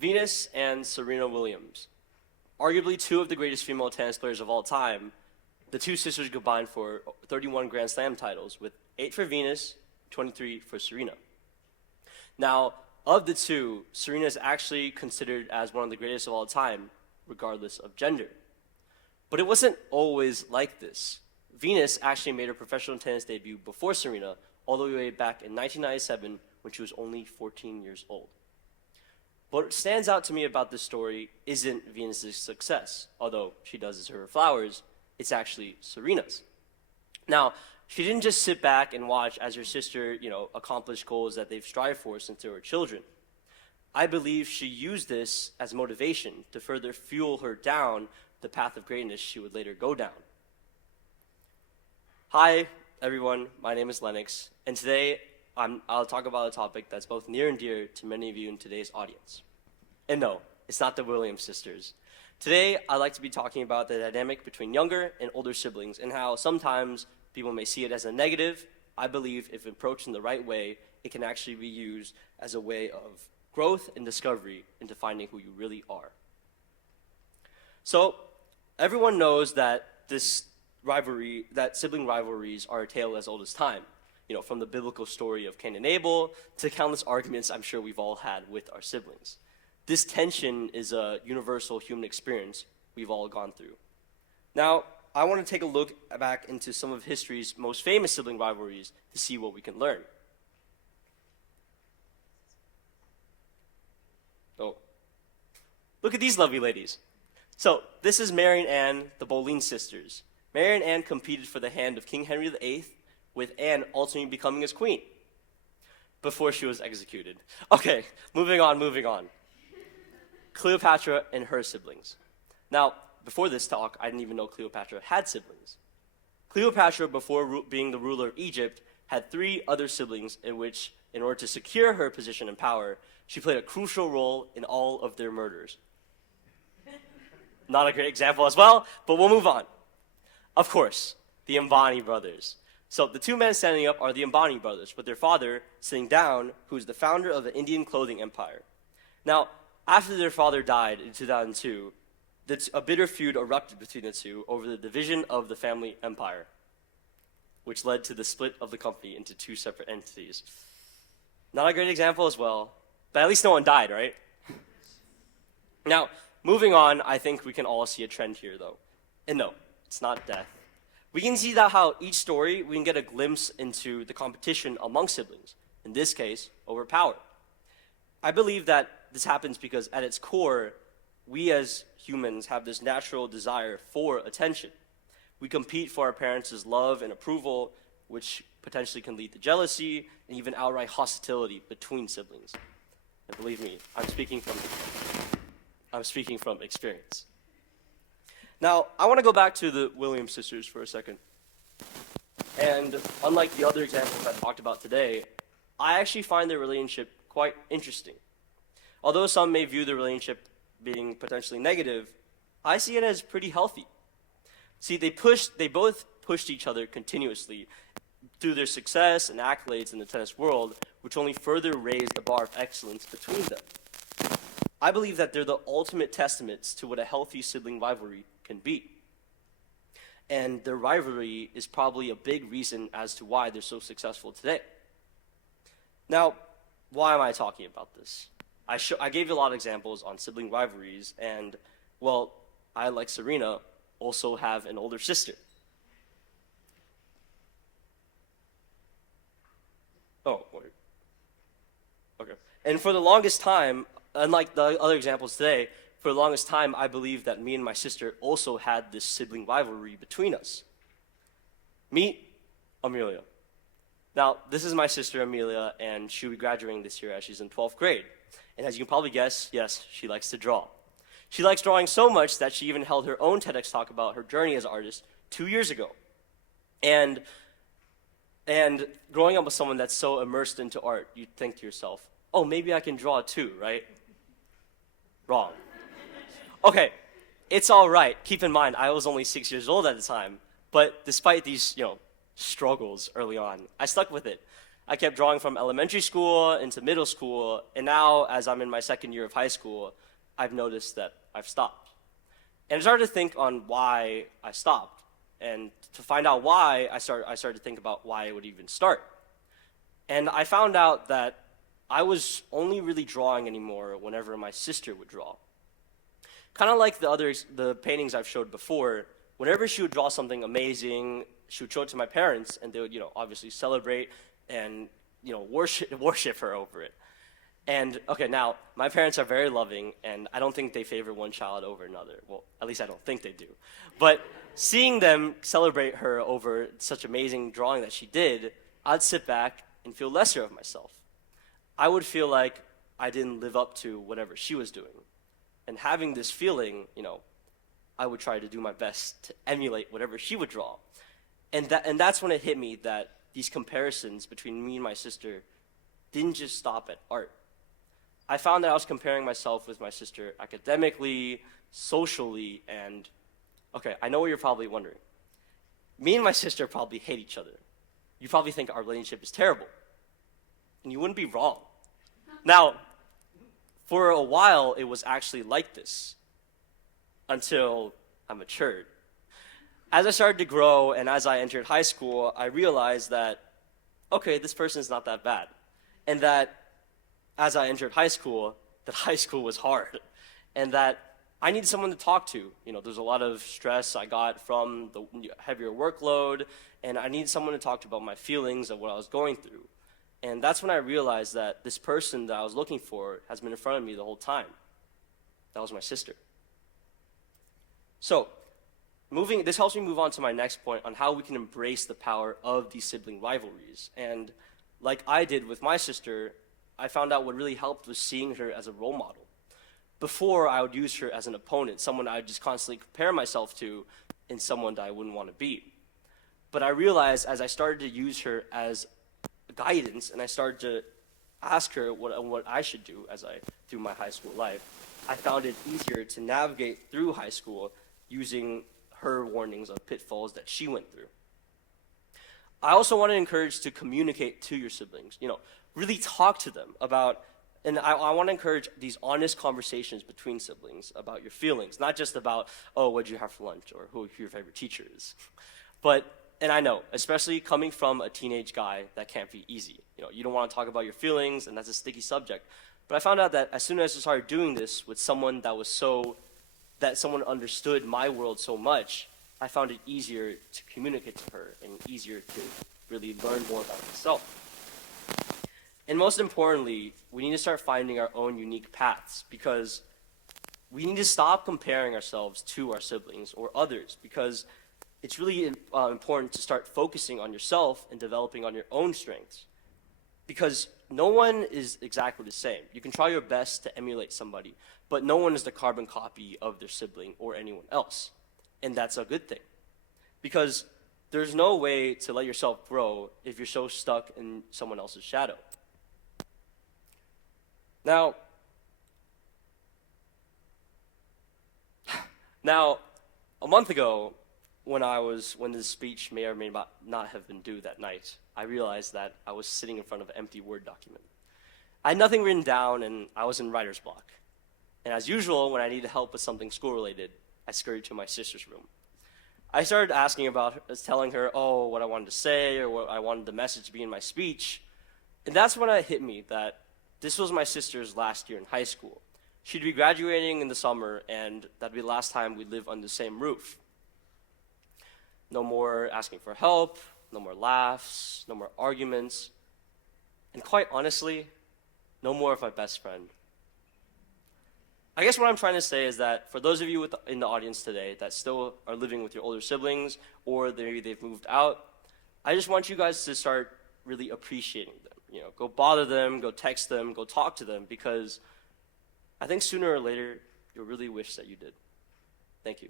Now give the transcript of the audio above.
Venus and Serena Williams. Arguably two of the greatest female tennis players of all time, the two sisters combined for 31 Grand Slam titles, with 8 for Venus, 23 for Serena. Now, of the two, Serena is actually considered as one of the greatest of all time, regardless of gender. But it wasn't always like this. Venus actually made her professional tennis debut before Serena, all the way back in 1997, when she was only 14 years old. But what stands out to me about this story isn't Venus's success, although she does deserve her flowers. It's actually Serena's. Now, she didn't just sit back and watch as her sister, accomplished goals that they've strived for since they were children. I believe she used this as motivation to further fuel her down the path of greatness she would later go down. Hi, everyone. My name is Lennox, and today I'll talk about a topic that's both near and dear to many of you in today's audience. And no, it's not the Williams sisters. Today, I'd like to be talking about the dynamic between younger and older siblings and how sometimes people may see it as a negative. I believe if approached in the right way, it can actually be used as a way of growth and discovery into finding who you really are. So, everyone knows that sibling rivalries are a tale as old as time. From the biblical story of Cain and Abel to countless arguments I'm sure we've all had with our siblings. This tension is a universal human experience we've all gone through. Now, I want to take a look back into some of history's most famous sibling rivalries to see what we can learn. Oh, look at these lovely ladies. So, this is Mary and Anne, the Boleyn sisters. Mary and Anne competed for the hand of King Henry VIII, with Anne ultimately becoming his queen before she was executed. Okay, moving on. Cleopatra and her siblings. Now, before this talk, I didn't even know Cleopatra had siblings. Cleopatra, before being the ruler of Egypt, had 3 other siblings in which, in order to secure her position and power, she played a crucial role in all of their murders. Not a great example as well, but we'll move on. Of course, the Ambani brothers. So the 2 men standing up are the Ambani brothers, with their father sitting down, who's the founder of the Indian clothing empire. Now, after their father died in 2002, a bitter feud erupted between the two over the division of the family empire, which led to the split of the company into 2 separate entities. Not a great example as well, but at least no one died, right? Now, moving on, I think we can all see a trend here, though. And no, it's not death. We can see that how each story, we can get a glimpse into the competition among siblings, in this case, over power. I believe that this happens because at its core, we as humans have this natural desire for attention. We compete for our parents' love and approval, which potentially can lead to jealousy and even outright hostility between siblings. And believe me, I'm speaking from experience. Now, I want to go back to the Williams sisters for a second. And unlike the other examples I talked about today, I actually find their relationship quite interesting. Although some may view the relationship being potentially negative, I see it as pretty healthy. See, they both pushed each other continuously through their success and accolades in the tennis world, which only further raised the bar of excellence between them. I believe that they're the ultimate testaments to what a healthy sibling rivalry can be. And their rivalry is probably a big reason as to why they're so successful today. Now, why am I talking about this? I gave you a lot of examples on sibling rivalries, and, well, I, like Serena, also have an older sister. Oh, wait. Okay. And for the longest time, unlike the other examples today, for the longest time, I believed that me and my sister also had this sibling rivalry between us. Meet Amelia. Now, this is my sister Amelia, and she'll be graduating this year as she's in 12th grade. And as you can probably guess, yes, she likes to draw. She likes drawing so much that she even held her own TEDx talk about her journey as an artist 2 years ago. And growing up with someone that's so immersed into art, you think to yourself, oh, maybe I can draw too, right? Wrong. Okay, it's all right. Keep in mind, I was only 6 years old at the time. But despite these, struggles early on, I stuck with it. I kept drawing from elementary school into middle school, and now as I'm in my second year of high school, I've noticed that I've stopped. And I started to think on why I stopped. And to find out why, I started to think about why I would even start. And I found out that I was only really drawing anymore whenever my sister would draw. Kind of like the paintings I've showed before, whenever she would draw something amazing, she would show it to my parents, and they would, obviously celebrate and, worship her over it. And, okay, now, my parents are very loving, and I don't think they favor one child over another. Well, at least I don't think they do. But seeing them celebrate her over such amazing drawing that she did, I'd sit back and feel lesser of myself. I would feel like I didn't live up to whatever she was doing. And having this feeling, I would try to do my best to emulate whatever she would draw. And that's when it hit me that these comparisons between me and my sister didn't just stop at art. I found that I was comparing myself with my sister academically, socially, and, okay, I know what you're probably wondering. Me and my sister probably hate each other. You probably think our relationship is terrible. And you wouldn't be wrong. Now, for a while, it was actually like this, until I matured. As I started to grow and as I entered high school, I realized that, okay, this person's not that bad. And that as I entered high school, that high school was hard. And that I needed someone to talk to. There's a lot of stress I got from the heavier workload, and I needed someone to talk to about my feelings of what I was going through. And that's when I realized that this person that I was looking for has been in front of me the whole time. That was my sister. So, this helps me move on to my next point on how we can embrace the power of these sibling rivalries. And like I did with my sister, I found out what really helped was seeing her as a role model. Before, I would use her as an opponent, someone I would just constantly compare myself to, and someone that I wouldn't want to be. But I realized as I started to use her as guidance, and I started to ask her what I should do through my high school life, I found it easier to navigate through high school using her warnings of pitfalls that she went through. I also want to encourage to communicate to your siblings, really talk to them about, and I want to encourage these honest conversations between siblings about your feelings, not just about, oh, what did you have for lunch, or who your favorite teacher is. And I know, especially coming from a teenage guy, that can't be easy. You don't want to talk about your feelings, and that's a sticky subject. But I found out that as soon as I started doing this with someone that someone understood my world so much, I found it easier to communicate to her and easier to really learn more about myself. And most importantly, we need to start finding our own unique paths, because we need to stop comparing ourselves to our siblings or others, because it's really important to start focusing on yourself and developing on your own strengths. Because no one is exactly the same. You can try your best to emulate somebody, but no one is the carbon copy of their sibling or anyone else. And that's a good thing. Because there's no way to let yourself grow if you're so stuck in someone else's shadow. Now, a month ago, when this speech may or may not have been due that night, I realized that I was sitting in front of an empty Word document. I had nothing written down, and I was in writer's block. And as usual, when I needed help with something school-related, I scurried to my sister's room. I started telling her, what I wanted to say, or what I wanted the message to be in my speech. And that's when it hit me that this was my sister's last year in high school. She'd be graduating in the summer, and that'd be the last time we'd live under the same roof. No more asking for help, no more laughs, no more arguments, and quite honestly, no more of my best friend. I guess what I'm trying to say is that for those of you in the audience today that still are living with your older siblings, or maybe they've moved out, I just want you guys to start really appreciating them. Go bother them, go text them, go talk to them, because I think sooner or later, you'll really wish that you did. Thank you.